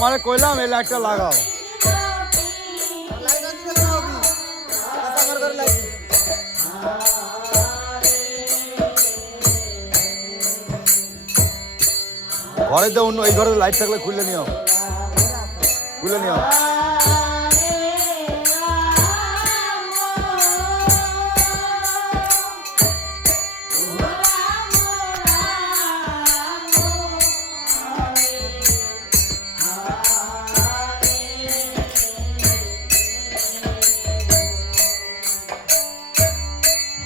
তোমারে কইলাম এই লাইটটা লাগাও। ঘরে তো অন্য এই ঘরে লাইট থাকলে খুলে নিও, খুলে নিও।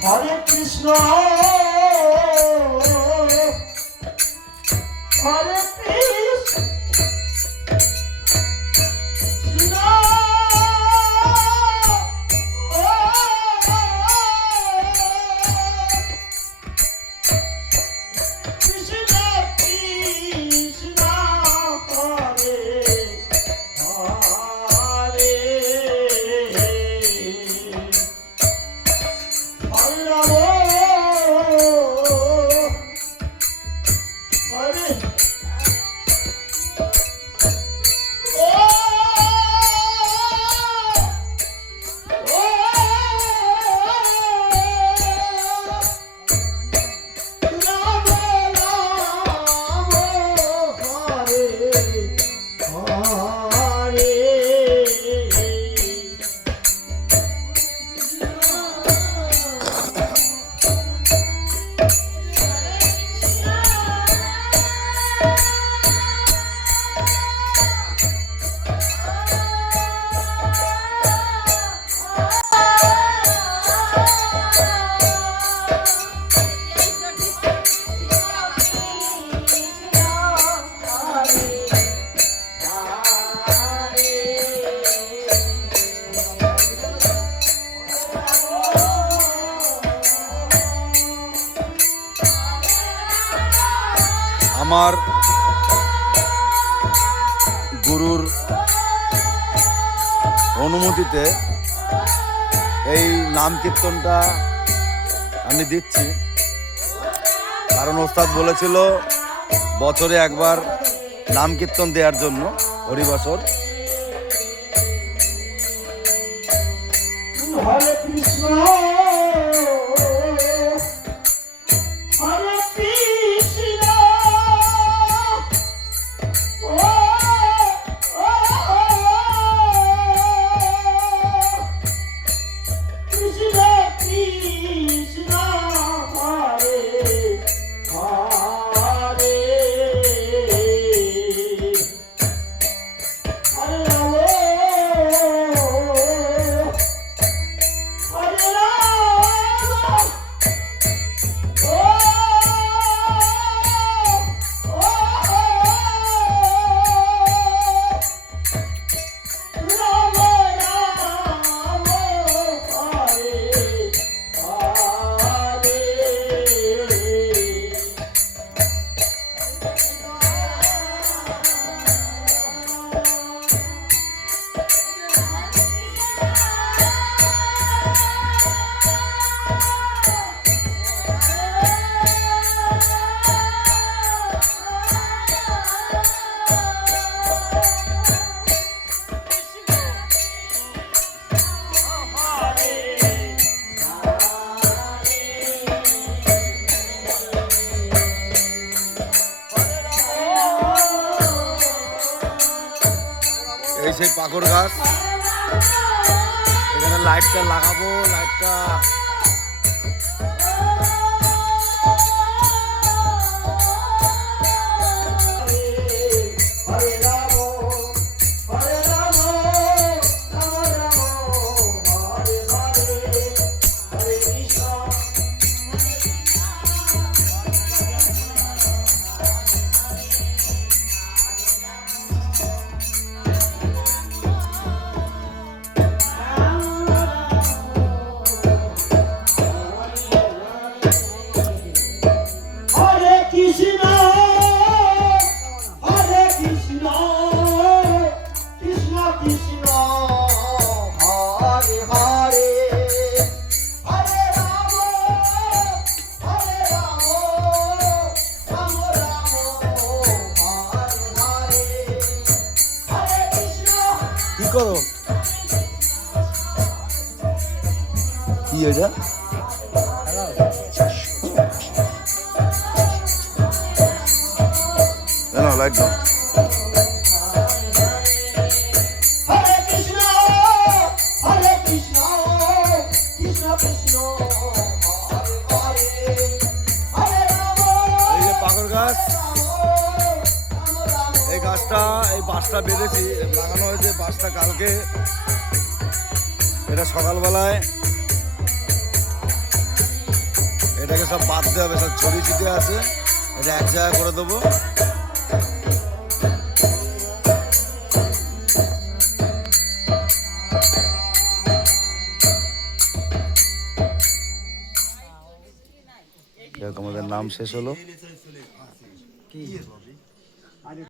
হরে কৃষ্ণ হরে কৃষ্ণ আমার গুরুর অনুমতিতে এই নাম কীর্তনটা আমি দিচ্ছি, কারণ ওস্তাদ বলেছিল বছরে একবার নাম কীর্তন দেওয়ার জন্য, হরিবছর। হরে কৃষ্ণ হরে কৃষ্ণ কৃষ্ণ কৃষ্ণ হরে হরে এই সেই পাকড় গাছ, এখানে লাইটটা লাগাবো। লাইটটা করো কি এটা না লাইট দাও Hare Krishna, Hare Krishna, Krishna Krishna, Hare Hare, Hare Rama, এই যে পাকড় গাছ Rama Rama. এই গাছটা এই বাঁশটা বেঁধেছি লাগানো হয়েছে বাঁশটা কালকে এটা সকালবেলায় এটাকে সব বাঁধতে হবে সব ছড়িয়ে ছিটে আছে এটা এক জায়গায় করে দেবো আমাদের নাম শেষ হলো